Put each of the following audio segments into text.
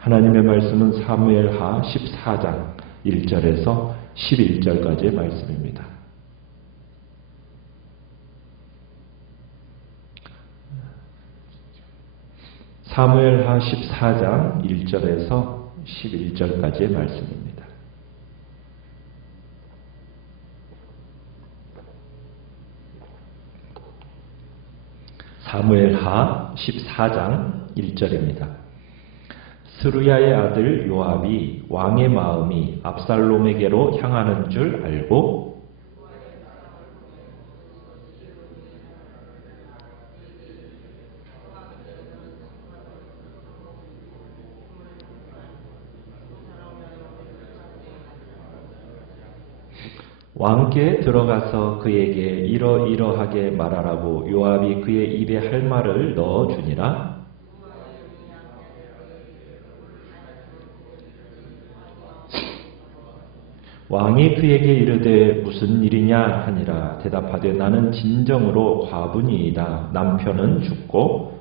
하나님의 말씀은 사무엘하 14장 1절에서 11절까지의 말씀입니다. 사무엘하 14장 1절에서 11절까지의 말씀입니다. 사무엘하 14장 1절입니다. 스루야의 아들 요압이 왕의 마음이 압살롬에게로 향하는 줄 알고 왕께 들어가서 그에게 이러이러하게 말하라고 요압이 그의 입에 할 말을 넣어주니라. 왕이 그에게 이르되 무슨 일이냐 하니라. 대답하되 나는 진정으로 과부니이다. 남편은 죽고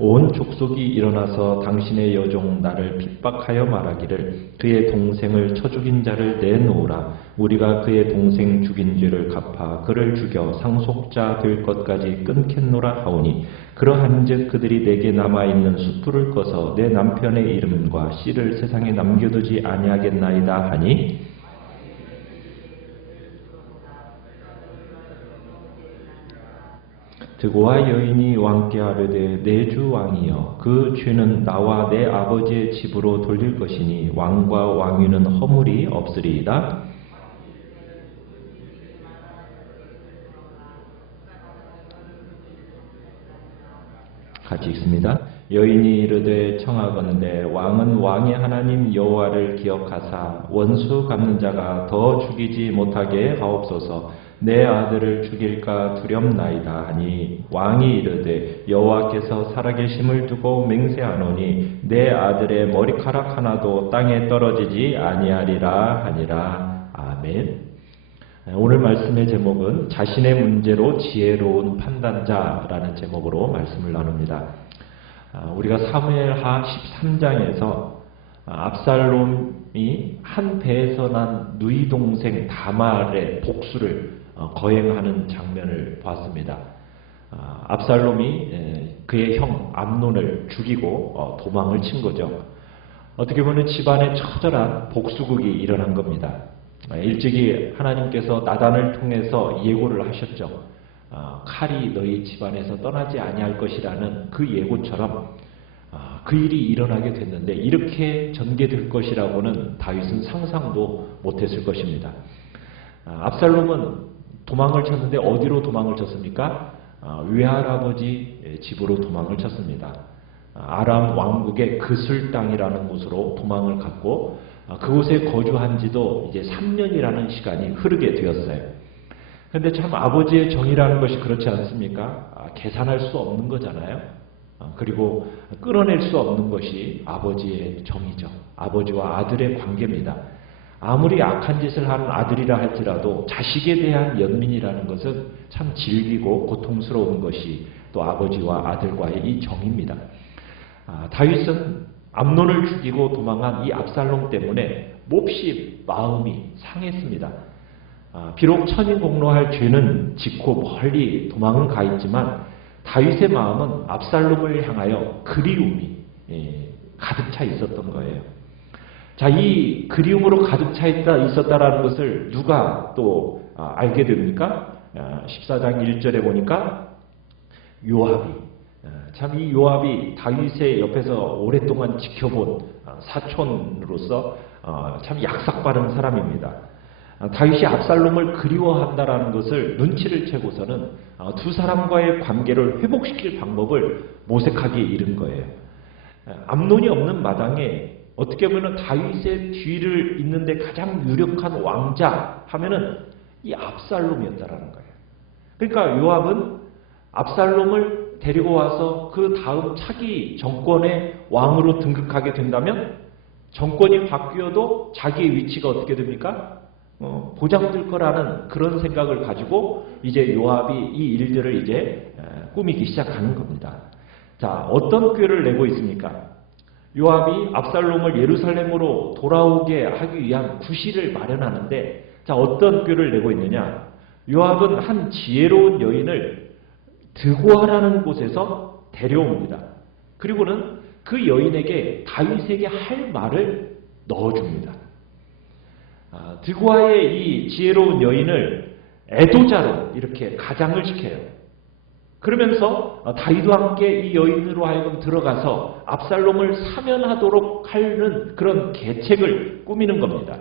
온 족속이 일어나서 당신의 여종 나를 핍박하여 말하기를 그의 동생을 쳐 죽인 자를 내놓으라. 우리가 그의 동생 죽인 죄를 갚아 그를 죽여 상속자 될 것까지 끊겠노라 하오니 그러한즉 그들이 내게 남아있는 수풀을 꺼서 내 남편의 이름과 씨를 세상에 남겨두지 아니하겠나이다 하니 드고와 여인이 왕께 아뢰되 내 주 왕이여 그 죄는 나와 내 아버지의 집으로 돌릴 것이니 왕과 왕위는 허물이 없으리이다. 같이 읽습니다. 여인이 이르되 청하건대 왕은 왕의 하나님 여호와를 기억하사 원수 갚는 자가 더 죽이지 못하게 하옵소서. 내 아들을 죽일까 두렵나이다 하니 왕이 이르되 여호와께서 살아계심을 두고 맹세하노니 내 아들의 머리카락 하나도 땅에 떨어지지 아니하리라 하니라. 아멘. 오늘 말씀의 제목은 자신의 문제로 지혜로운 판단자라는 제목으로 말씀을 나눕니다. 우리가 사무엘하 13장에서 압살롬이 한 배에서 난 누이 동생 다말의 복수를 거행하는 장면을 봤습니다. 압살롬이 그의 형 암논을 죽이고 도망을 친 거죠. 어떻게 보면 집안에 처절한 복수극이 일어난 겁니다. 일찍이 하나님께서 나단을 통해서 예고를 하셨죠. 칼이 너희 집안에서 떠나지 아니할 것이라는 그 예고처럼 그 일이 일어나게 됐는데 이렇게 전개될 것이라고는 다윗은 상상도 못했을 것입니다. 압살롬은 도망을 쳤는데 어디로 도망을 쳤습니까? 외할아버지 집으로 도망을 쳤습니다. 아람 왕국의 그슬 땅이라는 곳으로 도망을 갔고 그곳에 거주한 지도 이제 3년이라는 시간이 흐르게 되었어요. 그런데 참 아버지의 정이라는 것이 그렇지 않습니까? 계산할 수 없는 거잖아요. 그리고 끌어낼 수 없는 것이 아버지의 정이죠. 아버지와 아들의 관계입니다. 아무리 악한 짓을 하는 아들이라 할지라도 자식에 대한 연민이라는 것은 참 질기고 고통스러운 것이 또 아버지와 아들과의 이 정입니다. 다윗은 암논을 죽이고 도망한 이 압살롬 때문에 몹시 마음이 상했습니다. 비록 천인공로할 죄는 짓고 멀리 도망은 가 있지만 다윗의 마음은 압살롬을 향하여 그리움이 가득 차 있었던 거예요. 자, 이 그리움으로 가득 차 있었다라는 것을 누가 또 알게 됩니까? 14장 1절에 보니까 요압이 참 이 요압이 다윗의 옆에서 오랫동안 지켜본 사촌으로서 참 약삭 빠른 사람입니다. 다윗이 압살롬을 그리워한다라는 것을 눈치를 채고서는 두 사람과의 관계를 회복시킬 방법을 모색하기에 이른 거예요. 암논이 없는 마당에 어떻게 보면 다윗의 뒤를 잇는데 가장 유력한 왕자 하면은 이 압살롬이었다라는 거예요. 그러니까 요압은 압살롬을 데리고 와서 그 다음 차기 정권의 왕으로 등극하게 된다면 정권이 바뀌어도 자기의 위치가 어떻게 됩니까? 보장될 거라는 그런 생각을 가지고 이제 요압이 이 일들을 이제 꾸미기 시작하는 겁니다. 자, 어떤 꾀를 내고 있습니까? 요압이 압살롬을 예루살렘으로 돌아오게 하기 위한 구실을 마련하는데, 자, 어떤 꾀를 내고 있느냐? 요압은 한 지혜로운 여인을 드고아라는 곳에서 데려옵니다. 그리고는 그 여인에게 다윗에게 할 말을 넣어줍니다. 드고아의 이 지혜로운 여인을 애도자로 이렇게 가장을 시켜요. 그러면서 다윗과 함께 이 여인으로 하여금 들어가서 압살롬을 사면하도록 하는 그런 계책을 꾸미는 겁니다.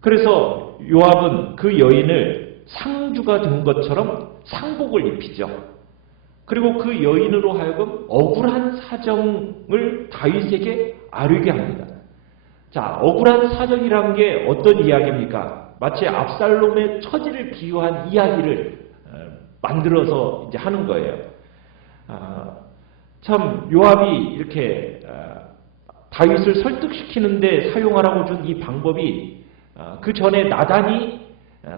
그래서 요압은 그 여인을 상주가 된 것처럼 상복을 입히죠. 그리고 그 여인으로 하여금 억울한 사정을 다윗에게 아뢰게 합니다. 자, 억울한 사정이란 게 어떤 이야기입니까? 마치 압살롬의 처지를 비유한 이야기를 만들어서 이제 하는 거예요. 참 요압이 이렇게 다윗을 설득시키는데 사용하라고 준 이 방법이 그 전에 나단이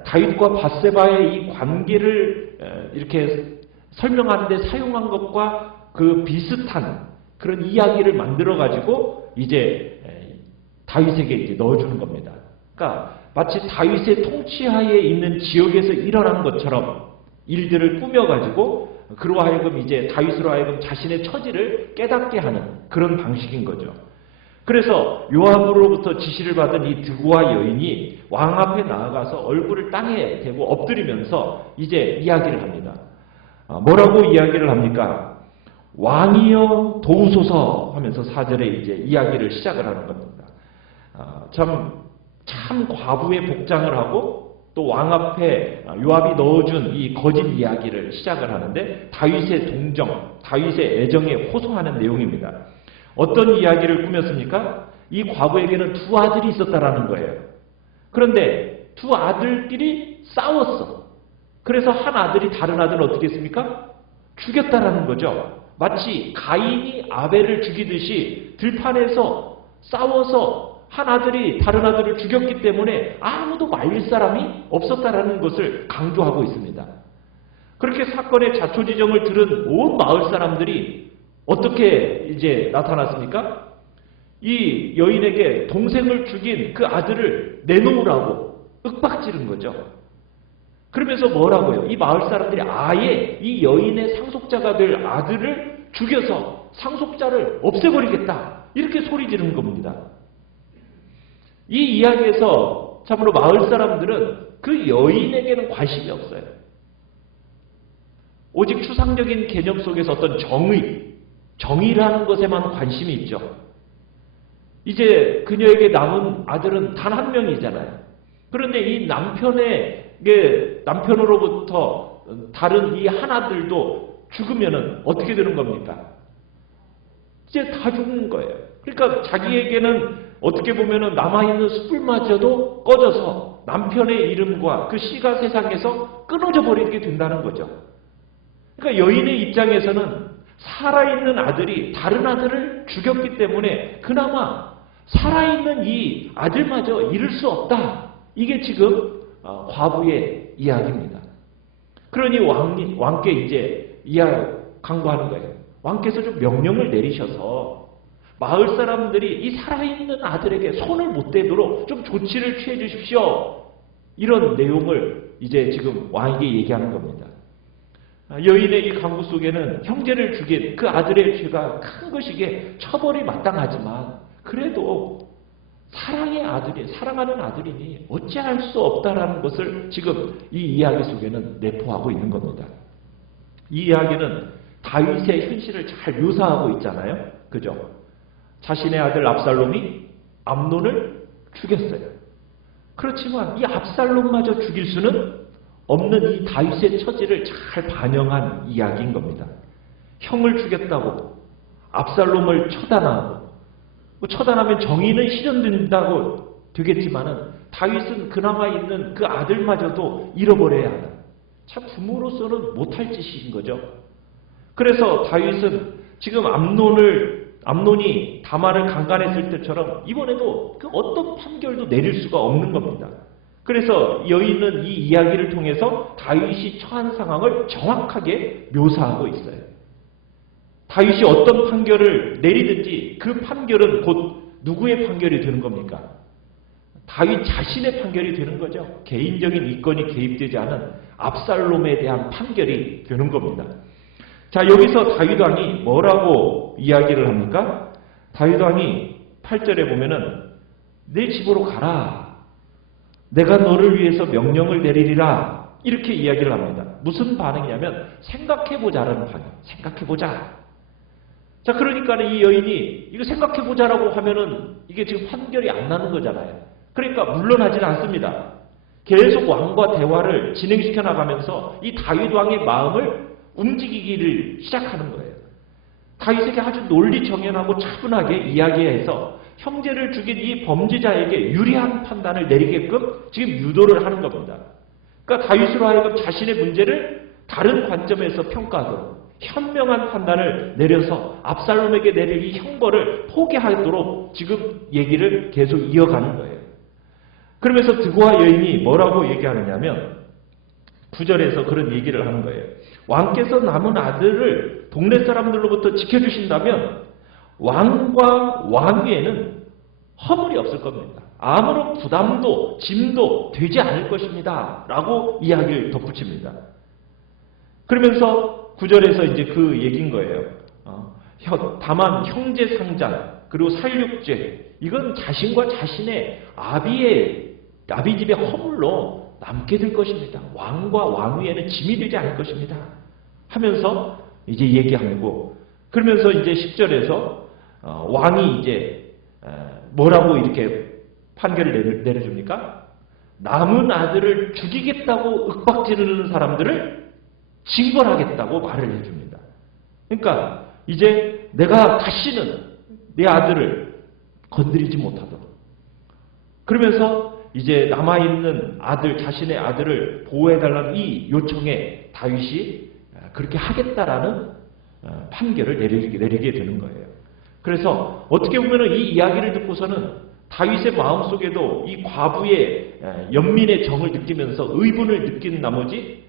다윗과 밧세바의 이 관계를 이렇게 설명하는데 사용한 것과 그 비슷한 그런 이야기를 만들어 가지고 이제 다윗에게 이제 넣어주는 겁니다. 그러니까 마치 다윗의 통치하에 있는 지역에서 일어난 것처럼 일들을 꾸며가지고 그로 하여금 이제 다윗으로 하여금 자신의 처지를 깨닫게 하는 그런 방식인 거죠. 그래서 요압으로부터 지시를 받은 이 드고아 여인이 왕 앞에 나아가서 얼굴을 땅에 대고 엎드리면서 이제 이야기를 합니다. 뭐라고 이야기를 합니까? 왕이여 도우소서 하면서 4절에 이제 이야기를 시작을 하는 겁니다. 참 과부의 복장을 하고 또 왕 앞에 요압이 넣어준 이 거짓 이야기를 시작을 하는데 다윗의 동정, 다윗의 애정에 호소하는 내용입니다. 어떤 이야기를 꾸몄습니까? 이 과부에게는 두 아들이 있었다라는 거예요. 그런데 두 아들끼리 싸웠어. 그래서 한 아들이 다른 아들을 어떻게 했습니까? 죽였다라는 거죠. 마치 가인이 아벨을 죽이듯이 들판에서 싸워서 한 아들이 다른 아들을 죽였기 때문에 아무도 말릴 사람이 없었다라는 것을 강조하고 있습니다. 그렇게 사건의 자초지정을 들은 온 마을 사람들이 어떻게 이제 나타났습니까? 이 여인에게 동생을 죽인 그 아들을 내놓으라고 윽박지른 거죠. 그러면서 뭐라고요? 이 마을 사람들이 아예 이 여인의 상속자가 될 아들을 죽여서 상속자를 없애버리겠다. 이렇게 소리 지르는 겁니다. 이 이야기에서 참으로 마을 사람들은 그 여인에게는 관심이 없어요. 오직 추상적인 개념 속에서 어떤 정의라는 것에만 관심이 있죠. 이제 그녀에게 남은 아들은 단 한 명이잖아요. 그런데 이 남편으로부터 다른 이 한 아들도 죽으면은 어떻게 되는 겁니까? 이제 다 죽는 거예요. 그러니까 자기에게는 어떻게 보면은 남아있는 숯불마저도 꺼져서 남편의 이름과 그 씨가 세상에서 끊어져 버리게 된다는 거죠. 그러니까 여인의 입장에서는 살아있는 아들이 다른 아들을 죽였기 때문에 그나마 살아있는 이 아들마저 잃을 수 없다. 이게 지금 과부의 이야기입니다. 그러니 왕께 이제 강구하는 거예요. 왕께서 좀 명령을 내리셔서 마을 사람들이 이 살아있는 아들에게 손을 못 대도록 좀 조치를 취해 주십시오. 이런 내용을 이제 지금 왕에게 얘기하는 겁니다. 여인의 이 강구 속에는 형제를 죽인 그 아들의 죄가 큰 것이기에 처벌이 마땅하지만 그래도 사랑하는 아들이니 어찌할 수 없다라는 것을 지금 이 이야기 속에는 내포하고 있는 겁니다. 이 이야기는 다윗의 현실을 잘 묘사하고 있잖아요. 그죠? 자신의 아들 압살롬이 암논을 죽였어요. 그렇지만 이 압살롬마저 죽일 수는 없는 이 다윗의 처지를 잘 반영한 이야기인 겁니다. 형을 죽였다고 압살롬을 처단하고 처단하면 정의는 실현된다고 되겠지만은 다윗은 그나마 있는 그 아들마저도 잃어버려야 하는 참 부모로서는 못할 짓인 거죠. 그래서 다윗은 지금 암논이 다말을 강간했을 때처럼 이번에도 그 어떤 판결도 내릴 수가 없는 겁니다. 그래서 여인은 이 이야기를 통해서 다윗이 처한 상황을 정확하게 묘사하고 있어요. 다윗이 어떤 판결을 내리든지 그 판결은 곧 누구의 판결이 되는 겁니까? 다윗 자신의 판결이 되는 거죠. 개인적인 이권이 개입되지 않은 압살롬에 대한 판결이 되는 겁니다. 자, 여기서 다윗 왕이 뭐라고 이야기를 합니까? 다윗 왕이 8절에 보면은 내 집으로 가라. 내가 너를 위해서 명령을 내리리라. 이렇게 이야기를 합니다. 무슨 반응이냐면 생각해보자라는 반응. 생각해보자. 자, 그러니까 이 여인이 이거 생각해보자라고 하면은 이게 지금 판결이 안 나는 거잖아요. 그러니까 물러나지는 않습니다. 계속 왕과 대화를 진행시켜 나가면서 이 다윗 왕의 마음을 움직이기를 시작하는 거예요. 다윗에게 아주 논리정연하고 차분하게 이야기해서 형제를 죽인 이 범죄자에게 유리한 판단을 내리게끔 지금 유도를 하는 겁니다. 그러니까 다윗으로 하여금 자신의 문제를 다른 관점에서 평가하도록 현명한 판단을 내려서 압살롬에게 내릴 이 형벌을 포기하도록 지금 얘기를 계속 이어가는 거예요. 그러면서 드고아 여인이 뭐라고 얘기하느냐면 9절에서 그런 얘기를 하는 거예요. 왕께서 남은 아들을 동네 사람들로부터 지켜주신다면 왕과 왕위에는 허물이 없을 겁니다. 아무런 부담도 짐도 되지 않을 것입니다. 라고 이야기를 덧붙입니다. 그러면서 9절에서 이제 그 얘기인 거예요. 다만 형제 상잔 그리고 살육죄 이건 자신과 자신의 아비 집의 허물로 남게 될 것입니다. 왕과 왕위에는 짐이 되지 않을 것입니다. 하면서 이제 얘기하고 그러면서 이제 10절에서 왕이 이제 뭐라고 이렇게 판결을 내려줍니까? 남은 아들을 죽이겠다고 윽박지르는 사람들을 징벌하겠다고 말을 해줍니다. 그러니까 이제 내가 다시는 내 아들을 건드리지 못하도록 그러면서 이제 남아있는 아들, 자신의 아들을 보호해달라는 이 요청에 다윗이 그렇게 하겠다라는 판결을 내리게 되는 거예요. 그래서 어떻게 보면 이 이야기를 듣고서는 다윗의 마음속에도 이 과부의 연민의 정을 느끼면서 의분을 느낀 나머지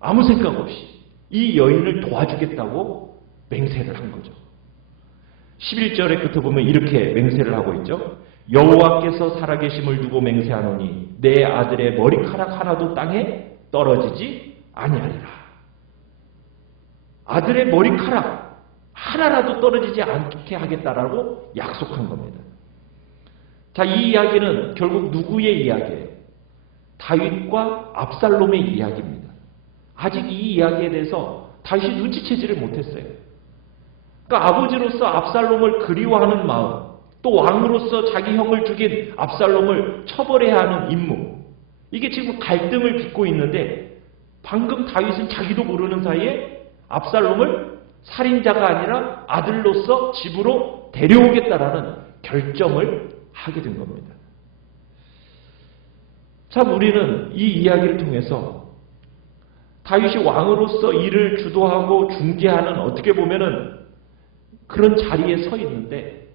아무 생각 없이 이 여인을 도와주겠다고 맹세를 한 거죠. 11절에 끝에 보면 이렇게 맹세를 하고 있죠. 여호와께서 살아계심을 두고 맹세하노니 내 아들의 머리카락 하나도 땅에 떨어지지 아니하리라. 아들의 머리카락 하나라도 떨어지지 않게 하겠다라고 약속한 겁니다. 자, 이 이야기는 결국 누구의 이야기예요? 다윗과 압살롬의 이야기입니다. 아직 이 이야기에 대해서 다윗이 눈치채지를 못했어요. 그러니까 아버지로서 압살롬을 그리워하는 마음, 또 왕으로서 자기 형을 죽인 압살롬을 처벌해야 하는 임무, 이게 지금 갈등을 빚고 있는데 방금 다윗은 자기도 모르는 사이에 압살롬을 살인자가 아니라 아들로서 집으로 데려오겠다라는 결정을 하게 된 겁니다. 참 우리는 이 이야기를 통해서 다윗이 왕으로서 일을 주도하고 중재하는 어떻게 보면은 그런 자리에 서 있는데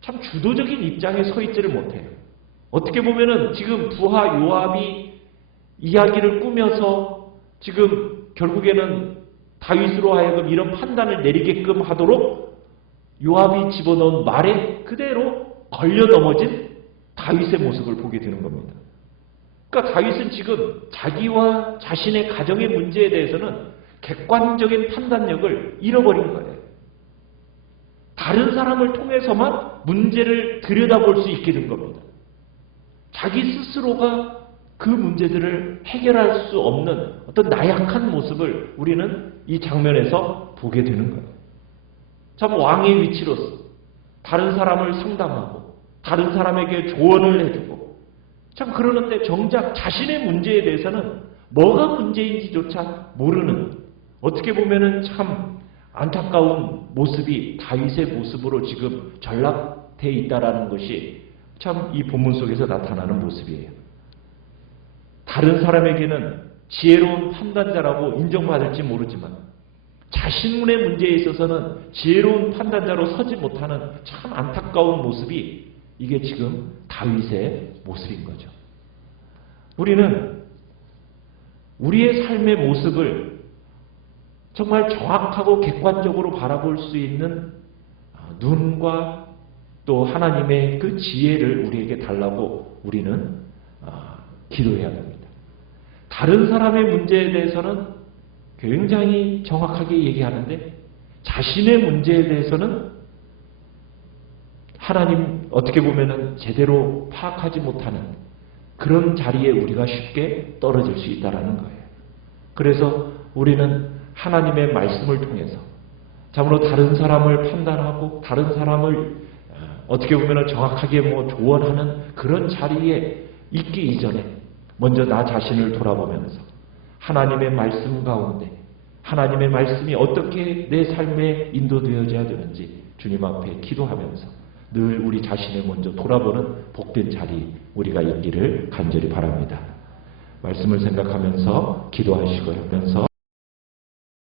참 주도적인 입장에 서 있지를 못해요. 어떻게 보면은 지금 부하 요압이 이야기를 꾸며서 지금 결국에는 다윗으로 하여금 이런 판단을 내리게끔 하도록 요압이 집어넣은 말에 그대로 걸려 넘어진 다윗의 모습을 보게 되는 겁니다. 그러니까 다윗은 지금 자기와 자신의 가정의 문제에 대해서는 객관적인 판단력을 잃어버린 거예요. 다른 사람을 통해서만 문제를 들여다볼 수 있게 된 겁니다. 자기 스스로가 그 문제들을 해결할 수 없는 어떤 나약한 모습을 우리는 이 장면에서 보게 되는 거예요. 참 왕의 위치로서 다른 사람을 상담하고 다른 사람에게 조언을 해주고 참 그러는데 정작 자신의 문제에 대해서는 뭐가 문제인지조차 모르는 어떻게 보면은 참 안타까운 모습이 다윗의 모습으로 지금 전락되어 있다라는 것이 참 이 본문 속에서 나타나는 모습이에요. 다른 사람에게는 지혜로운 판단자라고 인정받을지 모르지만 자신의 문제에 있어서는 지혜로운 판단자로 서지 못하는 참 안타까운 모습이 이게 지금 다윗의 모습인 거죠. 우리는 우리의 삶의 모습을 정말 정확하고 객관적으로 바라볼 수 있는 눈과 또 하나님의 그 지혜를 우리에게 달라고 우리는 기도해야 됩니다. 다른 사람의 문제에 대해서는 굉장히 정확하게 얘기하는데 자신의 문제에 대해서는 하나님 어떻게 보면은 제대로 파악하지 못하는 그런 자리에 우리가 쉽게 떨어질 수 있다는 거예요. 그래서 우리는 하나님의 말씀을 통해서 참으로 다른 사람을 판단하고 다른 사람을 어떻게 보면 정확하게 조언하는 그런 자리에 있기 이전에 먼저 나 자신을 돌아보면서 하나님의 말씀 가운데 하나님의 말씀이 어떻게 내 삶에 인도되어져야 되는지 주님 앞에 기도하면서 늘 우리 자신을 먼저 돌아보는 복된 자리 우리가 있기를 간절히 바랍니다. 말씀을 생각하면서 기도하시고 하면서